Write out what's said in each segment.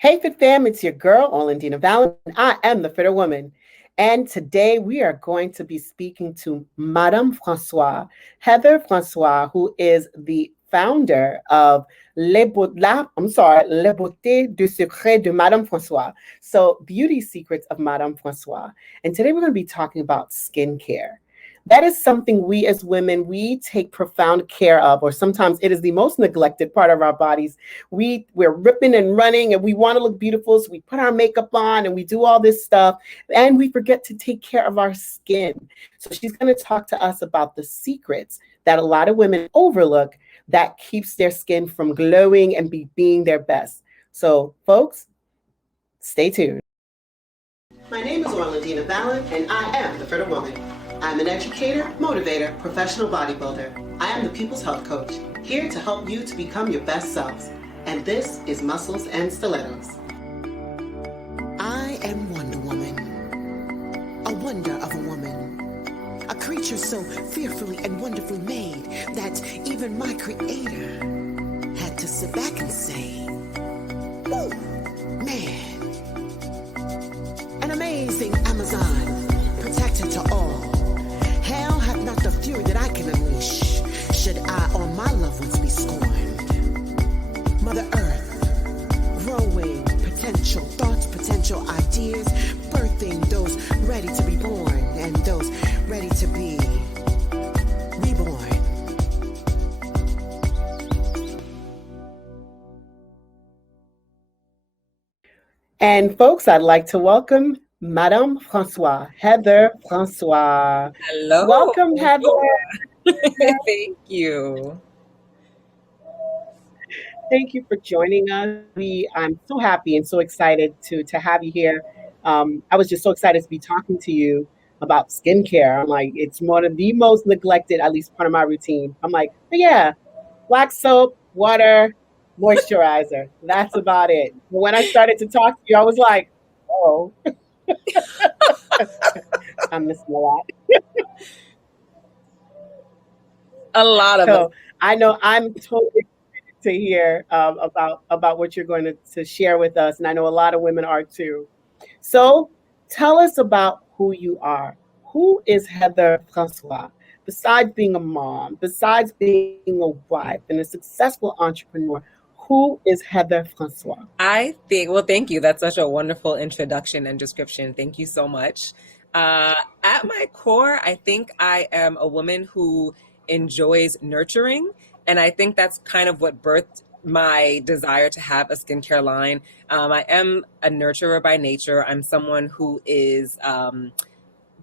Hey, Fit Fam, it's your girl, Orlandina Balan, and I am the Fitter Woman. And today we are going to be speaking to Madame Francois, Heather Francois, who is the founder of Le Beauté du Secret de Madame Francois. So, Beauty Secrets of Madame Francois. And today we're going to be talking about skincare. That is something we as women, we take profound care of, or sometimes it is the most neglected part of our bodies. We're ripping and running and we want to look beautiful, so we put our makeup on and we do all this stuff and we forget to take care of our skin. So she's going to talk to us about the secrets that a lot of women overlook that keeps their skin from glowing and being their best. So folks, stay tuned. My name is Orlandina Balan, and I am the Fertile Woman. I'm an educator, motivator, professional bodybuilder. I am the People's Health Coach, here to help you to become your best selves. And this is Muscles and Stillettos. I am Wonder Woman, a wonder of a woman, a creature so fearfully and wonderfully made that even my creator had to sit back and say, "Ooh, man, an amazing Amazon, protected to all. Hell hath not the fury that I can unleash, should I or my loved ones be scorned. Mother Earth, growing potential thoughts, potential ideas, birthing those ready to be born and those ready to be reborn." And folks, I'd like to welcome Madame Francois, Heather Francois. Hello. Welcome, Heather. Thank you. Thank you for joining us. I'm so happy and so excited to have you here. I was just so excited to be talking to you about skincare. I'm like, it's one of the most neglected, at least part of my routine. I'm like, but yeah, black soap, water, moisturizer. That's about it. But when I started to talk to you, I was like, oh, I'm missing a lot. A lot of us. So I know I'm totally excited to hear about what you're going to share with us, and I know a lot of women are too. So tell us about who you are. Who is Heather Francois? Besides being a mom, besides being a wife and a successful entrepreneur, who is Heather Francois? Well, thank you. That's such a wonderful introduction and description. Thank you so much. At my core, I think I am a woman who enjoys nurturing. And I think that's kind of what birthed my desire to have a skincare line. I am a nurturer by nature. I'm someone who is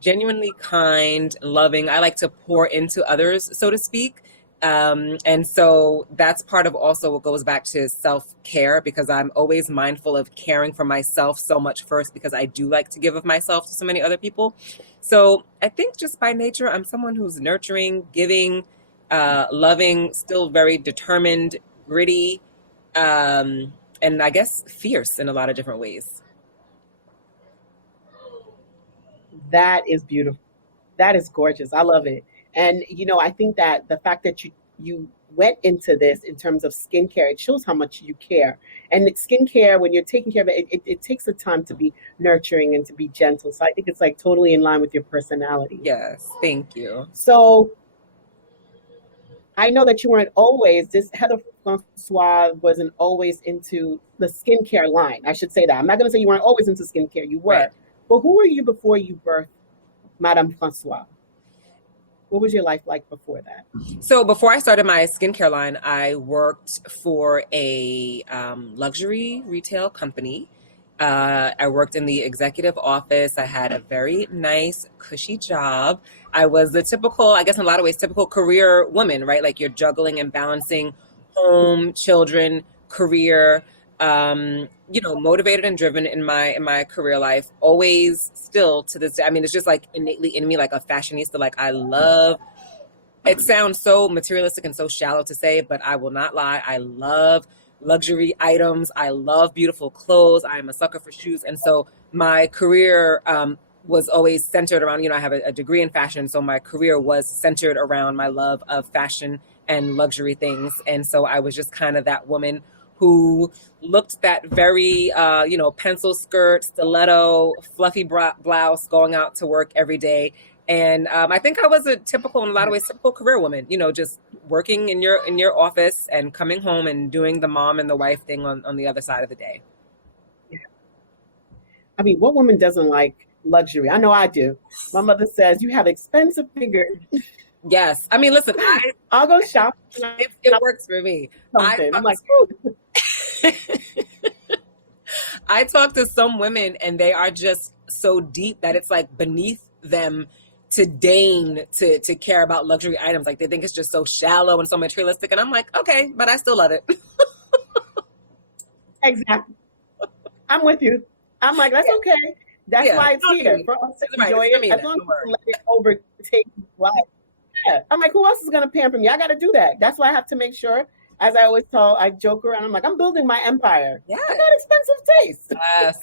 genuinely kind, loving. I like to pour into others, so to speak. And so that's part of also what goes back to self-care, because I'm always mindful of caring for myself so much first, because I do like to give of myself to so many other people. So I think just by nature, I'm someone who's nurturing, giving, loving, still very determined, gritty, and I guess fierce in a lot of different ways. That is beautiful. That is gorgeous. I love it. And I think that the fact that you went into this in terms of skincare, it shows how much you care. And skincare, when you're taking care of it, it takes the time to be nurturing and to be gentle. So I think it's like totally in line with your personality. Yes, thank you. So I know that you weren't always, this Heather Francois wasn't always into the skincare line. I should say that. I'm not going to say you weren't always into skincare. You were. Right. But who were you before you birthed Madame Francois? What was your life like before that? So before I started my skincare line, I worked for a luxury retail company. I worked in the executive office. I had a very nice, cushy job. I was the typical, I guess in a lot of ways, typical career woman, right? Like you're juggling and balancing home, children, career, motivated and driven in my career life. Always, still to this day. I mean, it's just like innately in me, like a fashionista. Like I love. It sounds so materialistic and so shallow to say, but I will not lie. I love luxury items. I love beautiful clothes. I am a sucker for shoes. And so my career was always centered around, I have a degree in fashion. So my career was centered around my love of fashion and luxury things. And so I was just kind of that woman who looked that very, pencil skirt, stiletto, fluffy blouse, going out to work every day. And I think I was in a lot of ways, typical career woman, just working in your office and coming home and doing the mom and the wife thing on the other side of the day. I mean, what woman doesn't like luxury? I know I do. My mother says you have expensive fingers. Yes. I mean, listen, I'll go shop. it works for me. I'm like, ooh. I talk to some women and they are just so deep that it's like beneath them to deign to care about luxury items. Like they think it's just so shallow and so materialistic. And I'm like, okay, but I still love it. Exactly. I'm with you. I'm like, that's okay. That's why it's here for us to enjoy it. As long as you let it overtake life. Yeah. I'm like, who else is gonna pamper me? I gotta do that. That's why I have to make sure, as I always tell, I joke around, I'm like, I'm building my empire. Yeah. I got expensive taste. Yes.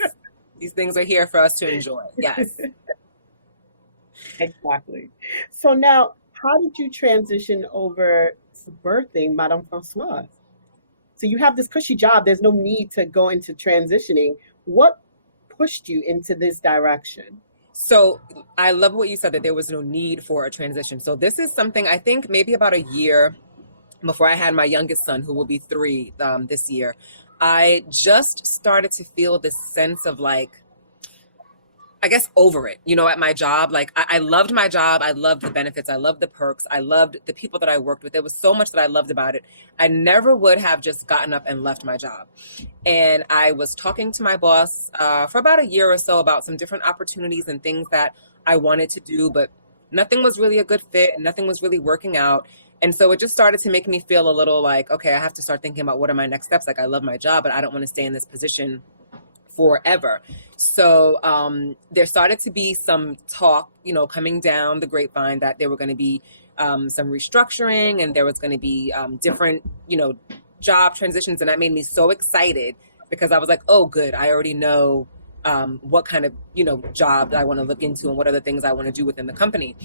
These things are here for us to enjoy. Yes. Exactly. So now, how did you transition over to birthing Madame Francoise? So you have this cushy job. There's no need to go into transitioning. What pushed you into this direction? So I love what you said, that there was no need for a transition. So this is something I think maybe about a year before I had my youngest son, who will be 3 this year, I just started to feel this sense of like, I guess, over it, at my job. Like I loved my job. I loved the benefits. I loved the perks. I loved the people that I worked with. There was so much that I loved about it. I never would have just gotten up and left my job. And I was talking to my boss for about a year or so about some different opportunities and things that I wanted to do, but nothing was really a good fit and nothing was really working out. And so it just started to make me feel a little like, okay, I have to start thinking about what are my next steps. Like I love my job, but I don't want to stay in this position forever. So there started to be some talk, coming down the grapevine that there were going to be some restructuring and there was going to be different, job transitions. And that made me so excited because I was like, oh, good. I already know what kind of, job I want to look into and what other things I want to do within the company.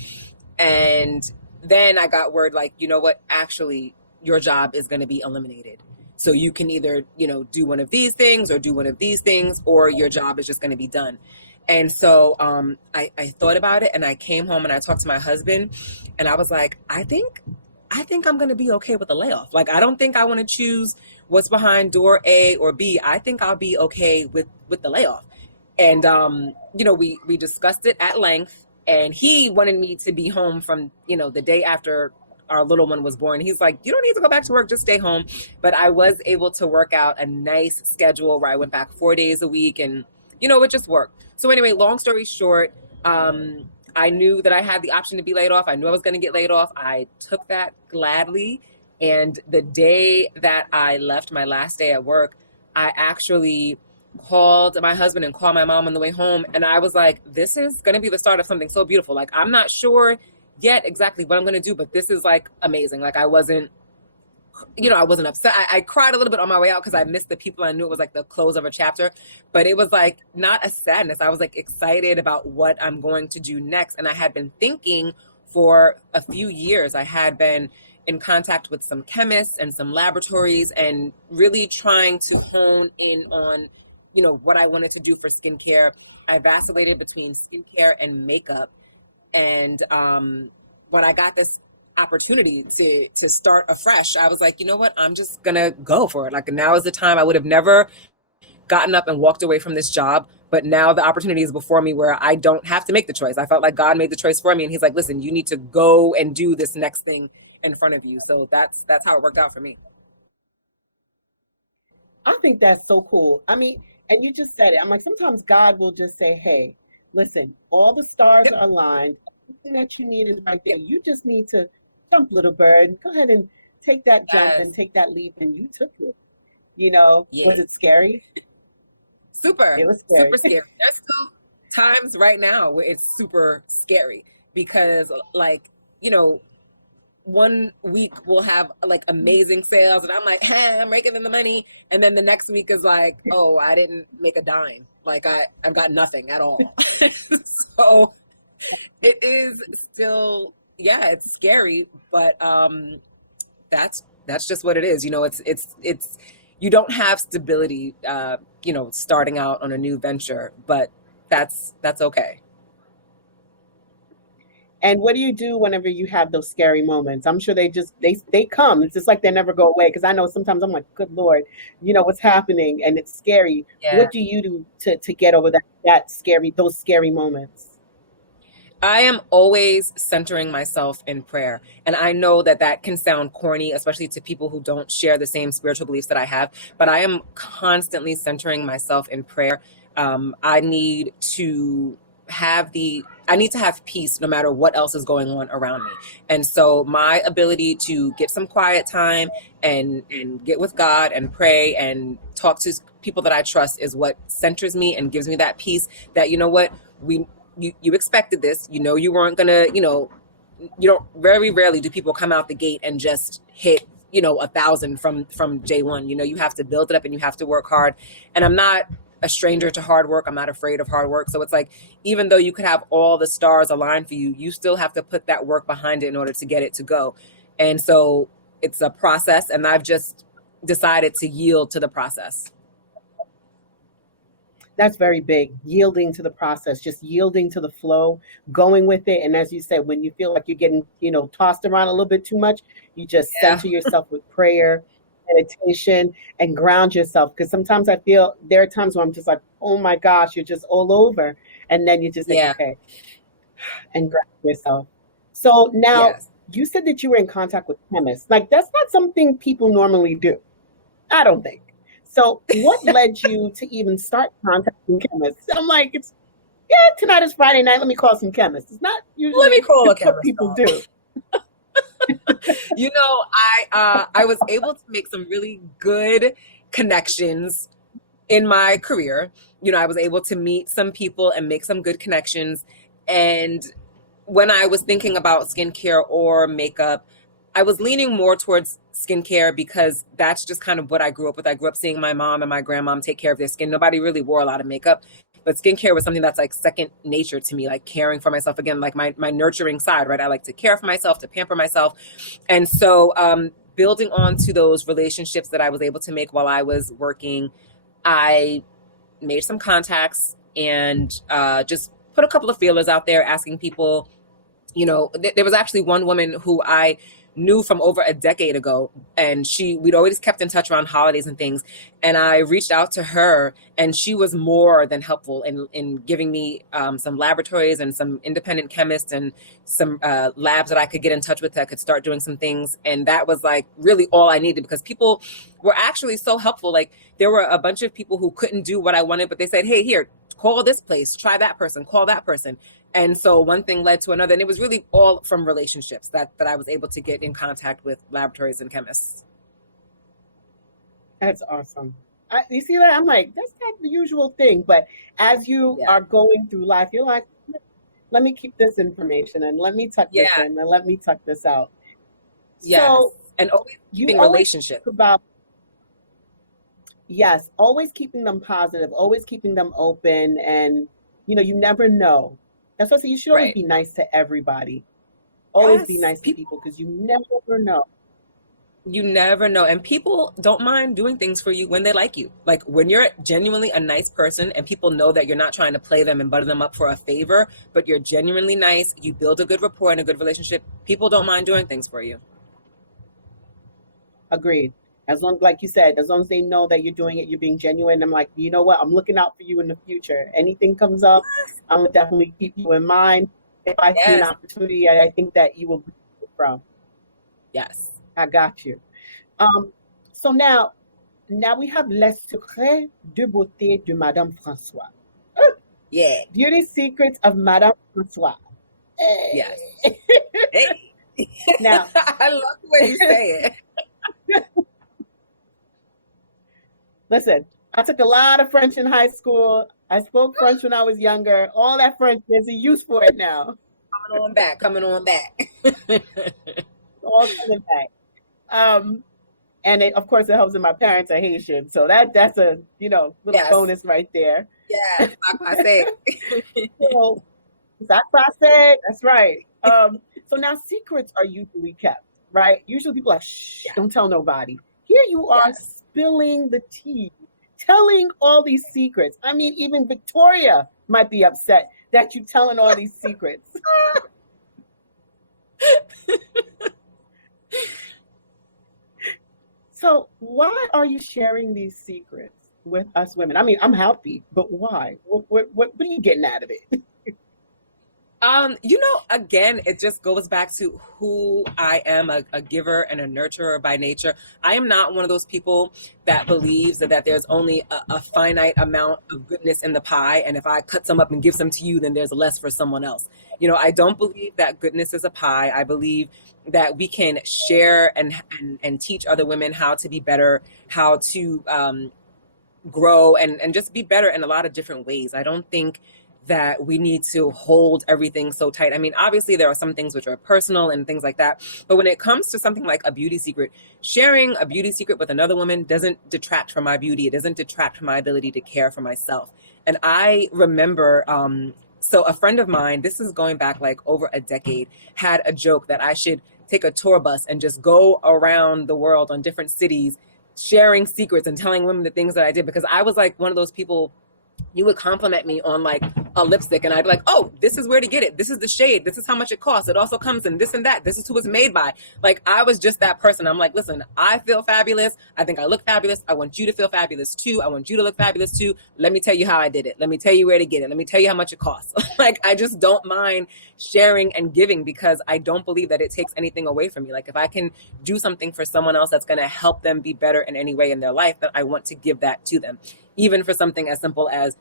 And then I got word like, you know what, actually, your job is going to be eliminated. So you can either, do one of these things or do one of these things, or your job is just going to be done. And so I thought about it and I came home and I talked to my husband and I was like, I think I'm going to be okay with the layoff. Like, I don't think I want to choose what's behind door A or B. I think I'll be okay with the layoff. And, we discussed it at length and he wanted me to be home from, the day after our little one was born. He's like, you don't need to go back to work, just stay home. But I was able to work out a nice schedule where I went back 4 days a week and, it just worked. So anyway, long story short, I knew that I had the option to be laid off. I knew I was going to get laid off. I took that gladly. And the day that I left, my last day at work, I actually called my husband and called my mom on the way home. And I was like, this is going to be the start of something so beautiful. Like, I'm not sure yet exactly what I'm going to do, but this is like amazing. Like I wasn't upset. I cried a little bit on my way out because I missed the people. I knew it was like the close of a chapter, but it was like not a sadness. I was like excited about what I'm going to do next. And I had been thinking for a few years, I had been in contact with some chemists and some laboratories and really trying to hone in on, what I wanted to do for skincare. I vacillated between skincare and makeup. And when I got this opportunity to start afresh, I was like, you know what, I'm just gonna go for it. Like now is the time. I would have never gotten up and walked away from this job, but now the opportunity is before me where I don't have to make the choice. I felt like God made the choice for me and he's like, listen, you need to go and do this next thing in front of you. So that's how it worked out for me. I think that's so cool. I mean, and you just said it. I'm like, sometimes God will just say, hey, listen, all the stars are aligned. Everything that you need is right there. You just need to jump, little bird. Go ahead and take that jump and take that leap. And you took it. Was it scary? Super. It was scary. Super scary. There's still times right now where it's super scary because, like, 1 week we'll have like amazing sales and I'm like, hey, I'm raking in the money. And then the next week is like, oh, I didn't make a dime. Like I've got nothing at all. So it is still, it's scary, but that's just what it is. It's you don't have stability, starting out on a new venture, but that's okay. And what do you do whenever you have those scary moments? I'm sure they come. It's just like they never go away. Because I know sometimes I'm like, good Lord, what's happening, and it's scary. Yeah. What do you do to get over those scary moments? I am always centering myself in prayer. And I know that that can sound corny, especially to people who don't share the same spiritual beliefs that I have, but I am constantly centering myself in prayer. I need to have peace no matter what else is going on around me. And so my ability to get some quiet time and get with God and pray and talk to people that I trust is what centers me and gives me that peace that, you expected this, you weren't gonna, very rarely do people come out the gate and just hit, 1,000 from day one. You have to build it up and you have to work hard. And I'm not a stranger to hard work. I'm not afraid of hard work. So it's like, even though you could have all the stars aligned for you, you still have to put that work behind it in order to get it to go. And so it's a process, and I've just decided to yield to the process. That's very big. Yielding to the process, just yielding to the flow, going with it. And as you said, when you feel like you're getting, tossed around a little bit too much, you just center yourself with prayer, meditation, and ground yourself. Because sometimes I feel there are times where I'm just like, oh my gosh, you're just all over. And then you just think, okay, and ground yourself. So now you said that you were in contact with chemists. Like, that's not something people normally do. I don't think. So what led you to even start contacting chemists? I'm like, tonight is Friday night. Let me call some chemists. It's not usually Let me call a chemist. What people do. I was able to make some really good connections in my career. I was able to meet some people and make some good connections. And when I was thinking about skincare or makeup, I was leaning more towards skincare because that's just kind of what I grew up with. I grew up seeing my mom and my grandmom take care of their skin. Nobody really wore a lot of makeup, but skincare was something that's like second nature to me, like caring for myself. Again, like my nurturing side, right? I like to care for myself, to pamper myself. And so building on to those relationships that I was able to make while I was working, I made some contacts and just put a couple of feelers out there asking people, there was actually one woman who I knew from over a decade ago, and we'd always kept in touch around holidays and things. And I reached out to her, and she was more than helpful in giving me some laboratories and some independent chemists and some labs that I could get in touch with that could start doing some things. And that was like really all I needed, because people were actually so helpful. Like, there were a bunch of people who couldn't do what I wanted, but they said, hey, here, call this place, try that person, call that person. And so one thing led to another. And it was really all from relationships that I was able to get in contact with laboratories and chemists. That's awesome. You see that? I'm like, that's not the usual thing. But as you are going through life, you're like, let me keep this information and let me tuck this in and let me tuck this out. Yes. So and always keeping relationships. Yes, always keeping them positive, always keeping them open. And, you never know. That's what I say. You should always be nice to everybody. Always be nice to people, because you never know. You never know. And people don't mind doing things for you when they like you. Like, when you're genuinely a nice person and people know that you're not trying to play them and butter them up for a favor, but you're genuinely nice, you build a good rapport and a good relationship, people don't mind doing things for you. Agreed. As long, like you said, as long as they know that you're doing it, you're being genuine. I'm like, you know what? I'm looking out for you in the future. Anything comes up, I'm gonna definitely keep you in mind. If I see an opportunity, I think that you will be from. Yes, I got you. So now we have Les Secrets de Beauté de Madame François. Yeah. Beauty Secrets of Madame François. Hey. Yes. Hey. Now, I love the way you say it. Listen, I took a lot of French in high school. I spoke French when I was younger. All that French, there's a use for it now. Coming on back. All coming back. And of course, it helps that my parents are Haitian. So that's a, little bonus right there. Yeah, I say. So, that's right. So now secrets are usually kept, right? Usually people are, shh, don't tell nobody. Here you are spilling the tea, telling all these secrets. I mean, even Victoria might be upset that you're telling all these secrets. So why are you sharing these secrets with us women? I mean, I'm happy, but why? What are you getting out of it? Again, it just goes back to who I am, a giver and a nurturer by nature. I am not one of those people that believes that there's only a finite amount of goodness in the pie. And if I cut some up and give some to you, then there's less for someone else. I don't believe that goodness is a pie. I believe that we can share and teach other women how to be better, how to grow and just be better in a lot of different ways. I don't think that we need to hold everything so tight. I mean, obviously there are some things which are personal and things like that. But when it comes to something like a beauty secret, sharing a beauty secret with another woman doesn't detract from my beauty. It doesn't detract from my ability to care for myself. And I remember, so a friend of mine, this is going back like over a decade, had a joke that I should take a tour bus and just go around the world on different cities, sharing secrets and telling women the things that I did, because I was like one of those people. You would compliment me on like a lipstick and I'd be like, oh, this is where to get it. This is the shade. This is how much it costs. It also comes in this and that. This is who it's made by. Like, I was just that person. I'm like, listen, I feel fabulous. I think I look fabulous. I want you to feel fabulous too. I want you to look fabulous too. Let me tell you how I did it. Let me tell you where to get it. Let me tell you how much it costs. Like, I just don't mind sharing and giving because I don't believe that it takes anything away from me. Like, if I can do something for someone else that's going to help them be better in any way in their life, then I want to give that to them. Even for something as simple as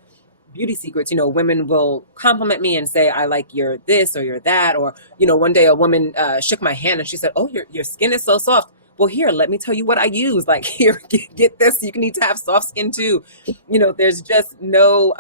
beauty secrets, women will compliment me and say, I like your this or your that. Or, one day a woman shook my hand and she said, oh, your skin is so soft. Well, here, let me tell you what I use. Like, here, get this. You need to have soft skin too. There's just no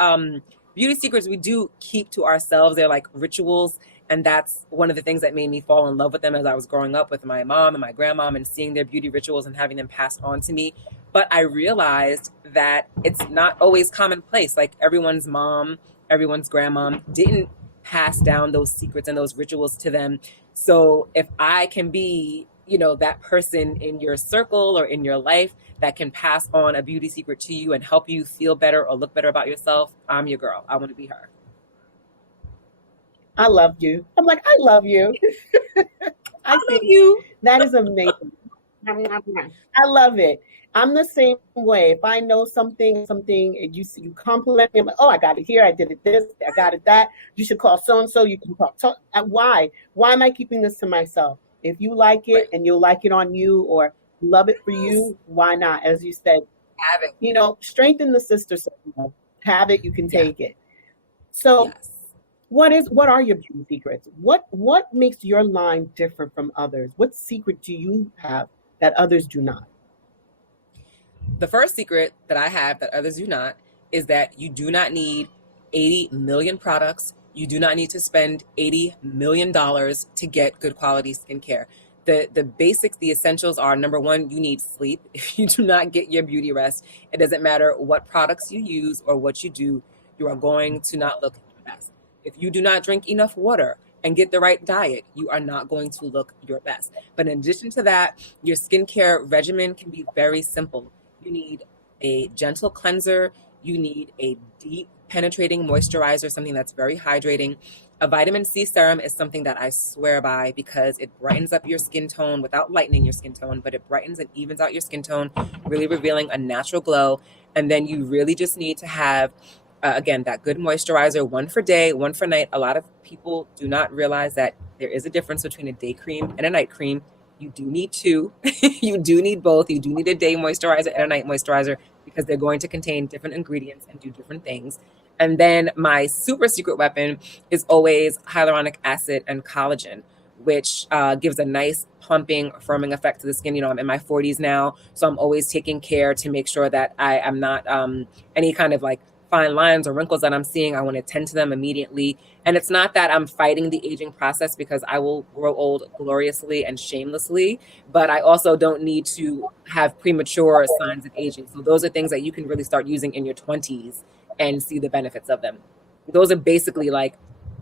beauty secrets we do keep to ourselves. They're like rituals. And that's one of the things that made me fall in love with them as I was growing up with my mom and my grandmom and seeing their beauty rituals and having them passed on to me. But I realized that it's not always commonplace. Like, everyone's mom, everyone's grandmom didn't pass down those secrets and those rituals to them. So if I can be, that person in your circle or in your life that can pass on a beauty secret to you and help you feel better or look better about yourself, I'm your girl. I want to be her. I love you. I'm like, I love you. I love you. That is amazing. I love it. I'm the same way. If I know something, you compliment me, I'm like, oh, I got it here. I did it this. I got it that. You should call so-and-so. You can call. Why? Why am I keeping this to myself? If you like it and you'll like it on you or love it for you, why not? As you said, have it. Strengthen the sister. Have it. You can take it. So yes. What are your beauty secrets? What makes your line different from others? What secret do you have that others do not? The first secret that I have that others do not is that you do not need 80 million products. You do not need to spend $80 million to get good quality skincare. The basics, the essentials are, number one, you need sleep. If you do not get your beauty rest, it doesn't matter what products you use or what you do, you are going to not look your best. If you do not drink enough water and get the right diet, you are not going to look your best. But in addition to that, your skincare regimen can be very simple. You need a gentle cleanser. You need a deep penetrating moisturizer, something that's very hydrating. A vitamin C serum is something that I swear by because it brightens up your skin tone without lightening your skin tone, but it brightens and evens out your skin tone, really revealing a natural glow. And then you really just need to have again, that good moisturizer, one for day, one for night. A lot of people do not realize that there is a difference between a day cream and a night cream. You do need two. You do need both. You do need a day moisturizer and a night moisturizer because they're going to contain different ingredients and do different things. And then my super secret weapon is always hyaluronic acid and collagen, which gives a nice plumping, firming effect to the skin. I'm in my 40s now, so I'm always taking care to make sure that I am not any kind of like fine lines or wrinkles that I'm seeing. I want to tend to them immediately. And it's not that I'm fighting the aging process because I will grow old gloriously and shamelessly, but I also don't need to have premature signs of aging. So those are things that you can really start using in your 20s and see the benefits of them. Those are basically like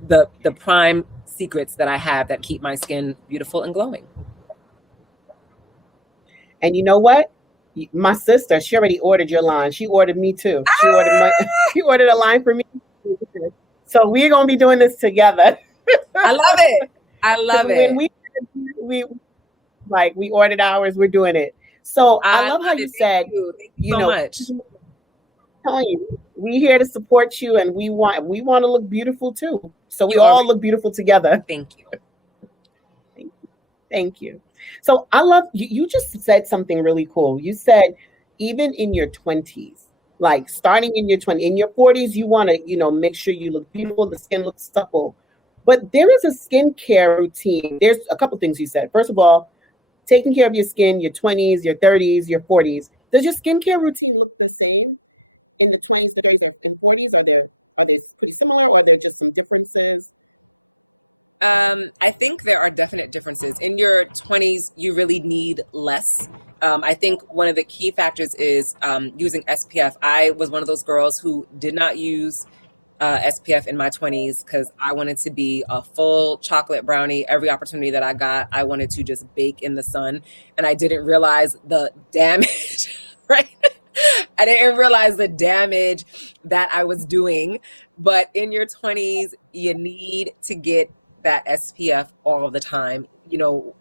the prime secrets that I have that keep my skin beautiful and glowing. And you know what? My sister, she already ordered your line. She ordered me too. She ordered my she ordered a line for me. So we're gonna be doing this together. I love it. I Because love when it. we like we ordered ours, we're doing it. So I I love love how you it. Thank said, you. Thank you you so know, much. telling you, we here to support you, and we want to look beautiful too. So we You all already. look beautiful together. Thank you. Thank you. So I love you. You just said something really cool. You said even in your 20s, like starting in your 20s, in your 40s, you want to, make sure you look beautiful, the skin looks supple. But there is a skincare routine. There's a couple things you said. First of all, taking care of your skin, your 20s, your 30s, your 40s. Does your skincare routine look the same in the 20s and the 40s? Are they similar, or are there just some differences? I think that are definitely differences. In your 20s, you really need less. I think one of the key factors is using SPF. I was one of those girls who did not use SPF in my 20s because I wanted to be a full chocolate brownie every opportunity that I got. I wanted to just bake in the sun. And I didn't realize the damage. I didn't realize the damage that I was doing. But in your 20s, you need to get that SPF all the time.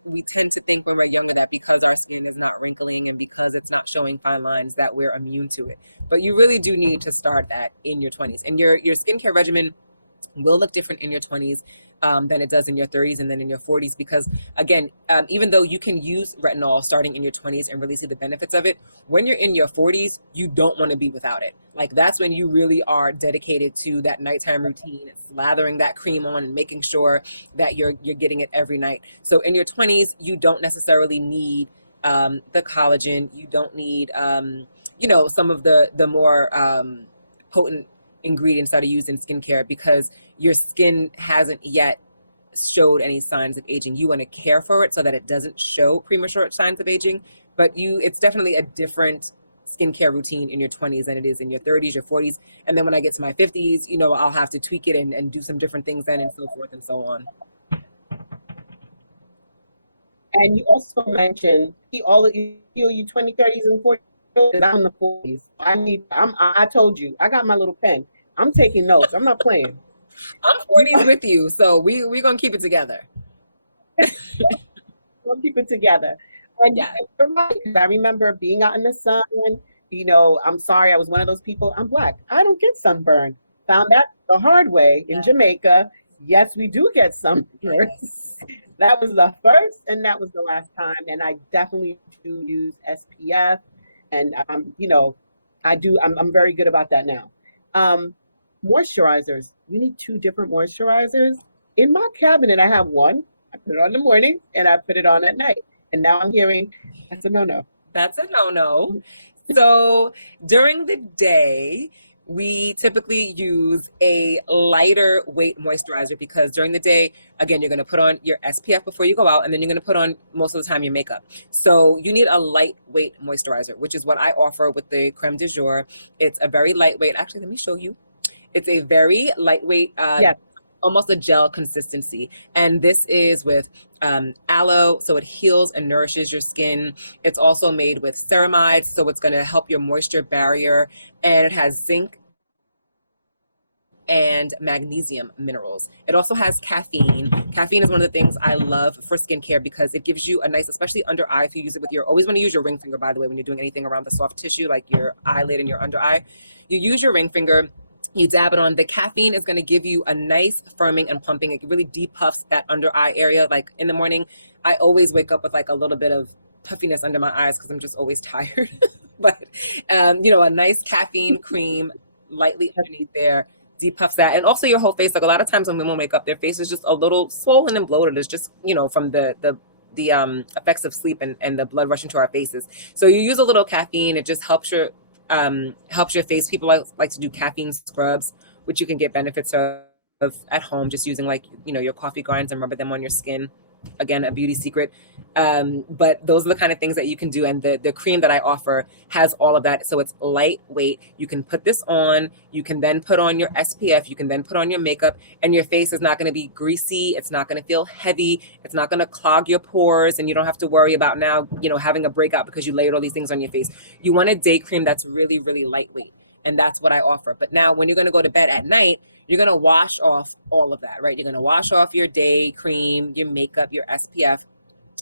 We tend to think when we're younger that because our skin is not wrinkling and because it's not showing fine lines that we're immune to it. But you really do need to start that in your 20s. And your skincare regimen will look different in your 20s than it does in your 30s and then in your 40s because, again, even though you can use retinol starting in your 20s and really see the benefits of it, when you're in your 40s, you don't want to be without it. Like, that's when you really are dedicated to that nighttime routine, slathering that cream on and making sure that you're getting it every night. So in your 20s, you don't necessarily need the collagen. You don't need, some of the more potent ingredients that are used in skincare because your skin hasn't yet showed any signs of aging. You want to care for it so that it doesn't show premature signs of aging, but it's definitely a different skincare routine in your 20s than it is in your 30s, your 40s. And then when I get to my 50s, I'll have to tweak it and do some different things then and so forth and so on. And you also mentioned all of you 20, 30s, and 40s. And I'm in the 40s. I told you, I got my little pen. I'm taking notes. I'm not playing. I'm 40s with you, so we're gonna keep it together. We'll keep it together. And Yeah. you're right, 'cause I remember being out in the sun. I'm sorry, I was one of those people. I'm Black. I don't get sunburn. Found that the hard way in Jamaica. Yes, we do get sunburn. Yes. That was the first and that was the last time. And I definitely do use SPF. And I'm very good about that now. Um, Moisturizers. You need two different moisturizers. In my cabinet, I have one. I put it on in the morning and I put it on at night. And now I'm hearing that's a no-no. That's a no-no. So during the day, we typically use a lighter weight moisturizer because during the day, again, you're going to put on your SPF before you go out, and then you're going to put on most of the time your makeup. So you need a lightweight moisturizer, which is what I offer with the Creme du Jour. It's a very lightweight. Actually, let me show you. It's a very lightweight, Yes. almost a gel consistency. And this is with aloe, so it heals and nourishes your skin. It's also made with ceramides, so it's going to help your moisture barrier. And it has zinc and magnesium minerals. It also has caffeine. Caffeine is one of the things I love for skincare because it gives you a nice, especially under eye, if you use it with always want to use your ring finger, by the way, when you're doing anything around the soft tissue, like your eyelid and your under eye. You use your ring finger, you dab it on. The caffeine is going to give you a nice firming and pumping. It really depuffs that under eye area. Like in the morning, I always wake up with like a little bit of puffiness under my eyes because I'm just always tired. But, a nice caffeine cream lightly underneath there depuffs that. And also your whole face. Like a lot of times when women wake up, their face is just a little swollen and bloated. It's just, from the effects of sleep and the blood rushing to our faces. So you use a little caffeine. It just helps your face. People like to do caffeine scrubs, which you can get benefits of at home, just using your coffee grinds and rub them on your skin. again, a beauty secret. But those are the kind of things that you can do. And the cream that I offer has all of that. So it's lightweight. You can put this on. You can then put on your SPF. You can then put on your makeup, and your face is not going to be greasy. It's not going to feel heavy. It's not going to clog your pores. And you don't have to worry about now, having a breakout because you layered all these things on your face. You want a day cream that's really, really lightweight. And that's what I offer. But now when you're going to go to bed at night, you're going to wash off all of that, right? You're going to wash off your day cream, your makeup, your SPF.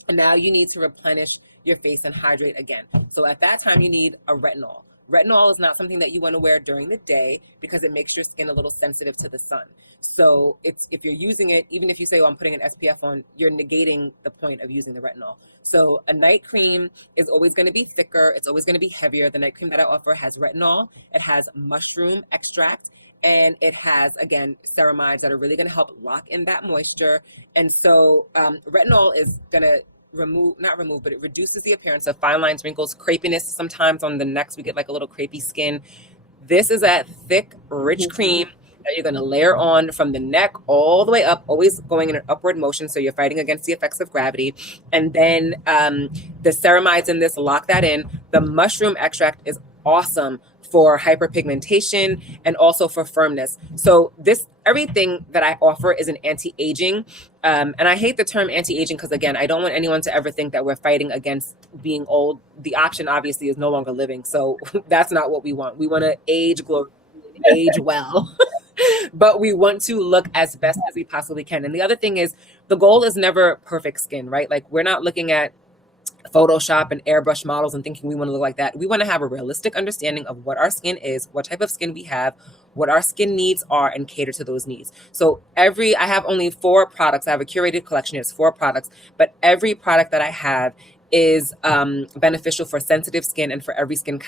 And now you need to replenish your face and hydrate again. So at that time, you need a retinol. Retinol is not something that you want to wear during the day because it makes your skin a little sensitive to the sun. So if you're using it, even if you say, I'm putting an SPF on, you're negating the point of using the retinol. So a night cream is always going to be thicker. It's always going to be heavier. The night cream that I offer has retinol. It has mushroom extract. And it has, again, ceramides that are really going to help lock in that moisture. And so retinol is going to but it reduces the appearance of fine lines, wrinkles, crepiness. Sometimes on the necks, we get like a little crepey skin. This is that thick, rich cream that you're going to layer on from the neck all the way up, always going in an upward motion. So you're fighting against the effects of gravity. And then the ceramides in this lock that in. The mushroom extract is awesome for hyperpigmentation and also for firmness. So everything that I offer is an anti-aging. And I hate the term anti-aging because, again, I don't want anyone to ever think that we're fighting against being old. The option, obviously, is no longer living. So that's not what we want. We want to age well, but we want to look as best as we possibly can. And the other thing is the goal is never perfect skin, right? Like we're not looking at Photoshop and airbrush models and thinking we want to look like that. We want to have a realistic understanding of what our skin is, what type of skin we have, what our skin needs are, and cater to those needs. So I have only 4 products. I have a curated collection. It's 4 products, but every product that I have is beneficial for sensitive skin, and for every skin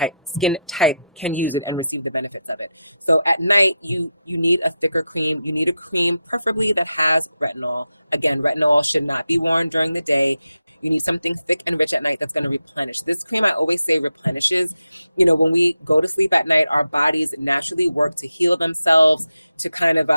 type can use it and receive the benefits of it. So at night, you need a thicker cream. You need a cream preferably that has retinol. Again, retinol should not be worn during the day. You need something thick and rich at night that's going to replenish. This cream, I always say, replenishes. When we go to sleep at night, our bodies naturally work to heal themselves, to kind of,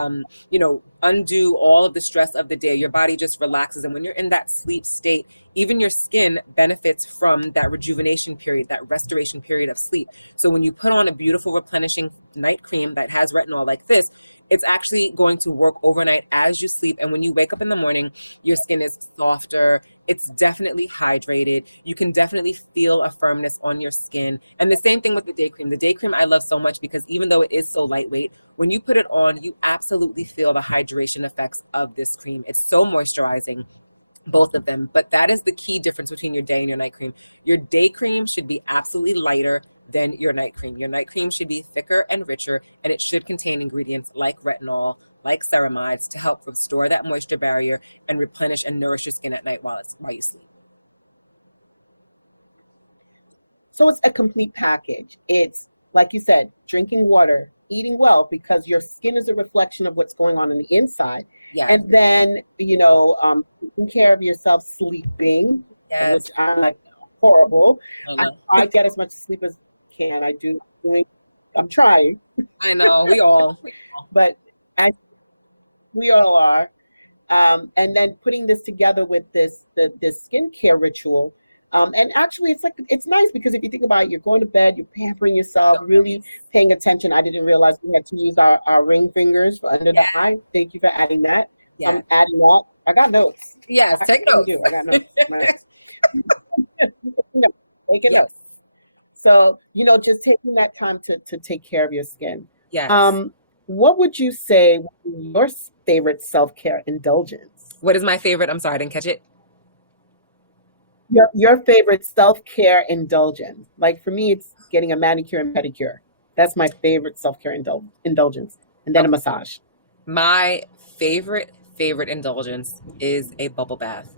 undo all of the stress of the day. Your body just relaxes. And when you're in that sleep state, even your skin benefits from that rejuvenation period, that restoration period of sleep. So when you put on a beautiful replenishing night cream that has retinol like this, it's actually going to work overnight as you sleep. And when you wake up in the morning, your skin is softer. It's definitely hydrated. You can definitely feel a firmness on your skin. And the same thing with the day cream. The day cream I love so much because even though it is so lightweight, when you put it on, you absolutely feel the hydration effects of this cream. It's so moisturizing, both of them. But that is the key difference between your day and your night cream. Your day cream should be absolutely lighter than your night cream. Your night cream should be thicker and richer, and it should contain ingredients like retinol, like ceramides, to help restore that moisture barrier and replenish and nourish your skin at night while you sleep. So it's a complete package. It's, like you said, drinking water, eating well, because your skin is a reflection of what's going on the inside. Yeah. And then, taking care of yourself, sleeping, Yes. which I'm like horrible. I I get as much sleep as I can. I'm trying. I know, we all. But we all are. And then putting this together with the skincare ritual. And actually, it's nice because if you think about it, you're going to bed, you're pampering yourself, really paying attention. I didn't realize we had to use our ring fingers for under the eye. Thank you for adding that. Yeah. I'm adding that. I got notes. Yes, take notes. I got notes. Take it notes. So, just taking that time to take care of your skin. Yes. What would you say your favorite self-care indulgence? What is my favorite? I'm sorry, I didn't catch it. Your favorite self-care indulgence. Like for me, it's getting a manicure and pedicure. That's my favorite self-care indulgence. And then a massage. My favorite indulgence is a bubble bath.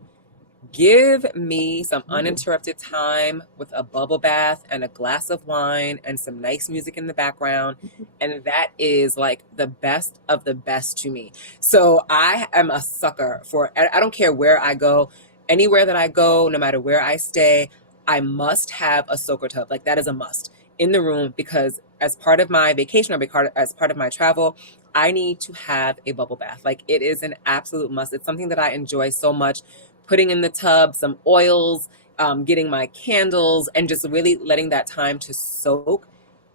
Give me some uninterrupted time with a bubble bath and a glass of wine and some nice music in the background. And that is like the best of the best to me. So I am a sucker for, I don't care where I go, anywhere that I go, no matter where I stay, I must have a soaker tub. Like that is a must in the room, because as part of my vacation or as part of my travel, I need to have a bubble bath. Like it is an absolute must. It's something that I enjoy so much. putting in the tub some oils, getting my candles, and just really letting that time to soak.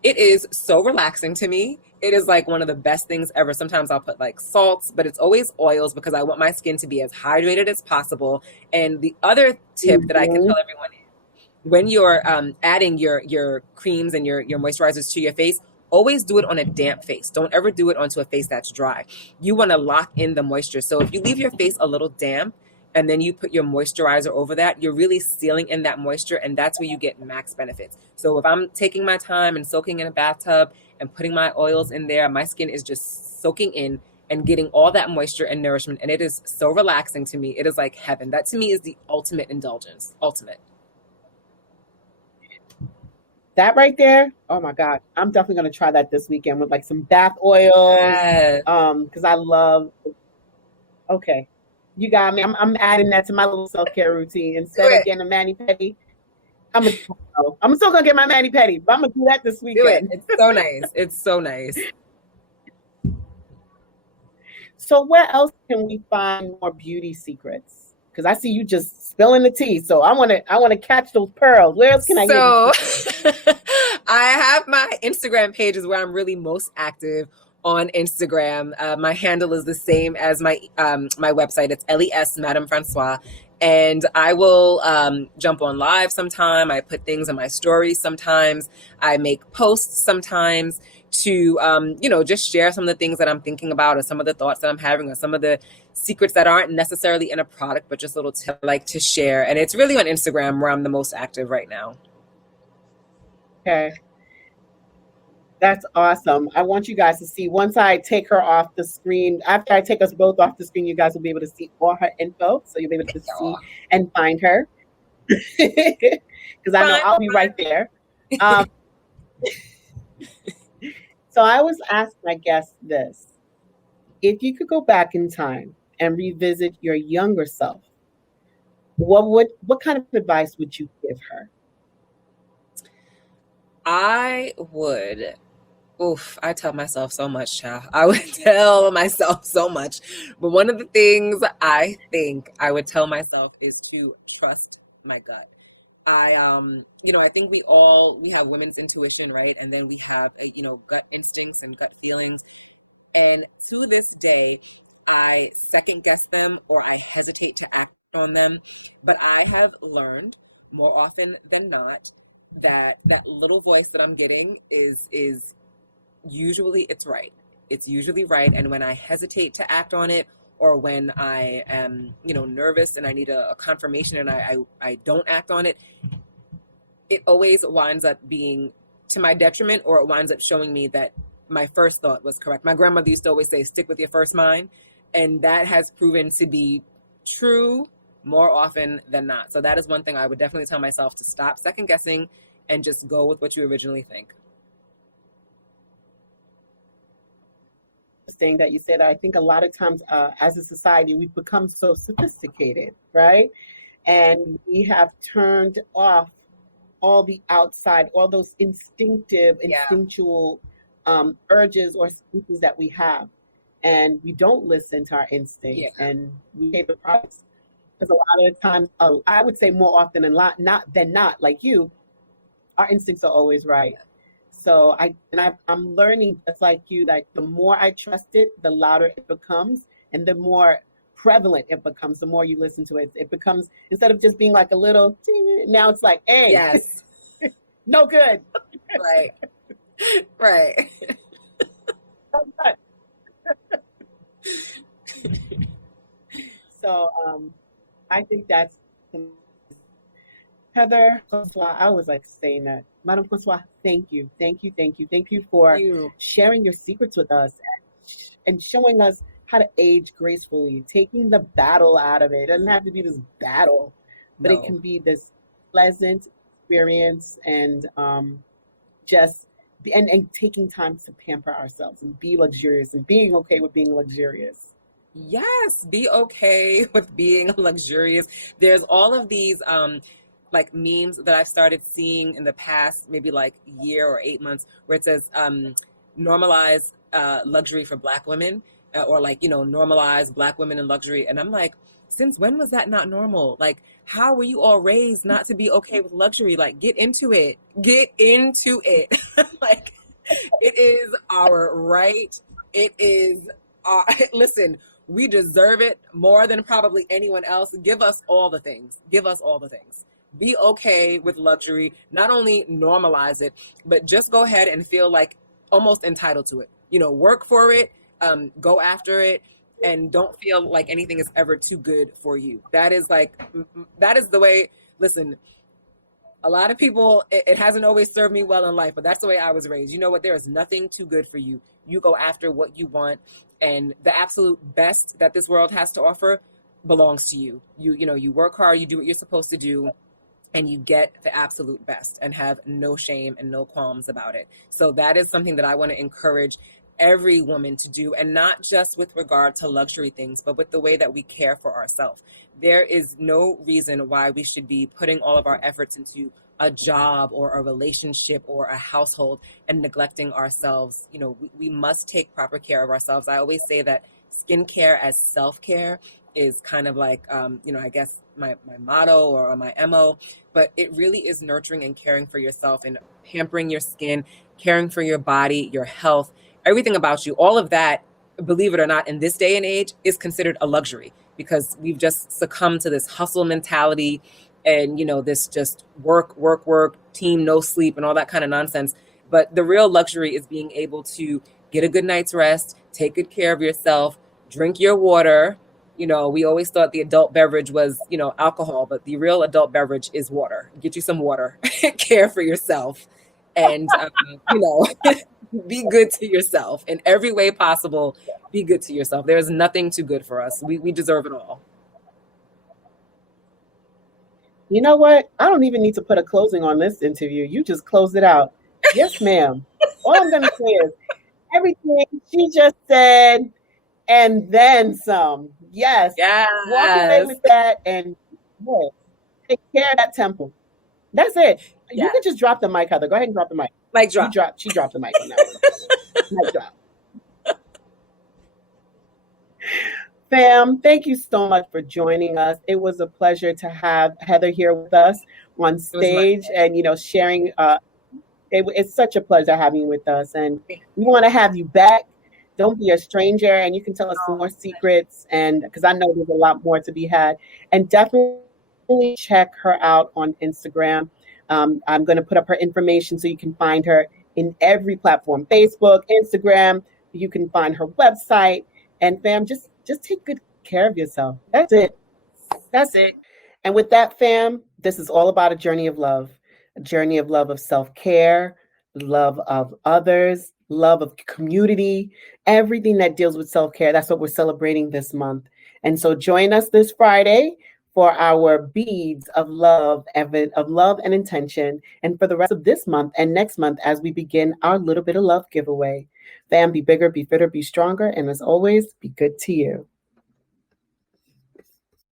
It is so relaxing to me. It is like one of the best things ever. Sometimes I'll put like salts, but it's always oils because I want my skin to be as hydrated as possible. And the other tip that I can tell everyone is when you're adding your creams and your moisturizers to your face, always do it on a damp face. Don't ever do it onto a face that's dry. You want to lock in the moisture. So if you leave your face a little damp and then you put your moisturizer over that, you're really sealing in that moisture, and that's where you get max benefits. So if I'm taking my time and soaking in a bathtub and putting my oils in there, my skin is just soaking in and getting all that moisture and nourishment, and it is so relaxing to me. It is like heaven. That to me is the ultimate indulgence. Ultimate. That right there, oh my God, I'm definitely gonna try that this weekend with like some bath oils. Yes. Because I love. Okay, you got me. I'm adding that to my little self-care routine instead of getting a mani-pedi. I'm still gonna get my mani-pedi, but I'm gonna do that this Do it. weekend. It's so nice. It's so nice. So where else can we find more beauty secrets? Because I see you just spilling the tea, so I want to catch those pearls. Where else can I get? So I have my Instagram pages where I'm really most active on Instagram. My handle is the same as my website. It's LES Madame Francois. And I will jump on live sometime. I put things in my stories sometimes. I make posts sometimes to, just share some of the things that I'm thinking about, or some of the thoughts that I'm having, or some of the secrets that aren't necessarily in a product, but just little tips I like to share. And it's really on Instagram where I'm the most active right now. Okay. That's awesome. I want you guys to see, once I take her off the screen, after I take us both off the screen, you guys will be able to see all her info. So you'll be able to see and find her. Because I know I'll be right there. So I was asked my guest this: if you could go back in time and revisit your younger self, what kind of advice would you give her? I would. I tell myself so much, child. I would tell myself so much. But one of the things I think I would tell myself is to trust my gut. I think we have women's intuition, right? And then we have, gut instincts and gut feelings. And to this day, I second guess them, or I hesitate to act on them. But I have learned more often than not that little voice that I'm getting is usually it's right. It's usually right. And when I hesitate to act on it, or when I am, nervous and I need a confirmation and I don't act on it, it always winds up being to my detriment, or it winds up showing me that my first thought was correct. My grandmother used to always say, stick with your first mind. And that has proven to be true more often than not. So that is one thing I would definitely tell myself, to stop second guessing and just go with what you originally think. Thing that you said, I think a lot of times as a society, we've become so sophisticated, right? And we have turned off all the outside, all those instinctual urges or senses that we have. And we don't listen to our instincts, and we pay the price. Because a lot of the times, I would say more often than not, like you, our instincts are always right. So I'm learning, just like you, that the more I trust it, the louder it becomes, and the more prevalent it becomes. The more you listen to it, it becomes, instead of just being like a little, now it's like, hey, yes, no good. Right. So I think that's Heather. I was like saying that, Madame Francois, thank you for sharing your secrets with us and showing us how to age gracefully, taking the battle out of it. It doesn't have to be this battle, but it can be this pleasant experience, and and taking time to pamper ourselves and be luxurious, and being okay with being luxurious. Yes, be okay with being luxurious. There's all of these like memes that I've started seeing in the past, maybe like year or 8 months, where it says normalize luxury for Black women, or like, normalize Black women in luxury. And I'm like, since when was that not normal? Like, how were you all raised not to be okay with luxury? Like, get into it. Get into it. Like, it is our right. It is our, listen, we deserve it more than probably anyone else. Give us all the things. Give us all the things. Be okay with luxury. Not only normalize it, but just go ahead and feel like almost entitled to it. You know, work for it, go after it, and don't feel like anything is ever too good for you. That is the way, listen, a lot of people, it hasn't always served me well in life, but that's the way I was raised. You know what? There is nothing too good for you. You go after what you want, and the absolute best that this world has to offer belongs to you. You work hard, you do what you're supposed to do, and you get the absolute best and have no shame and no qualms about it. So that is something that I want to encourage every woman to do, and not just with regard to luxury things, but with the way that we care for ourselves. There is no reason why we should be putting all of our efforts into a job or a relationship or a household and neglecting ourselves. You know, we must take proper care of ourselves. I always say that skincare as self-care is kind of like, I guess my motto or my MO, but it really is nurturing and caring for yourself and pampering your skin, caring for your body, your health, everything about you. All of that, believe it or not, in this day and age is considered a luxury, because we've just succumbed to this hustle mentality and, this just work, team, no sleep, and all that kind of nonsense. But the real luxury is being able to get a good night's rest, take good care of yourself, drink your water. We always thought the adult beverage was, alcohol, but the real adult beverage is water. Get you some water, care for yourself, and, be good to yourself in every way possible. Be good to yourself. There's nothing too good for us. We deserve it all. You know what? I don't even need to put a closing on this interview. You just closed it out. Yes, ma'am. All I'm going to say is everything she just said and then some. Yes. Walk away with that and take care of that temple. That's it. You can just drop the mic, Heather. Go ahead and drop the mic. Mic drop. She dropped the mic on that one. Mic drop. Fam, thank you so much for joining us. It was a pleasure to have Heather here with us on stage and, sharing. It's such a pleasure having you with us. And we want to have you back. Don't be a stranger. And you can tell us some more secrets. And because I know there's a lot more to be had. And definitely check her out on Instagram. I'm going to put up her information so you can find her in every platform, Facebook, Instagram. You can find her website. And fam, just take good care of yourself. That's it. And with that, fam, this is all about a journey of love of self-care, love of others, love of community, everything that deals with self-care. That's what we're celebrating this month. And so join us this Friday for our beads of love and intention, and for the rest of this month and next month as we begin our Little Bit of Love giveaway. Fam, be bigger, be fitter, be stronger, and as always, be good to you.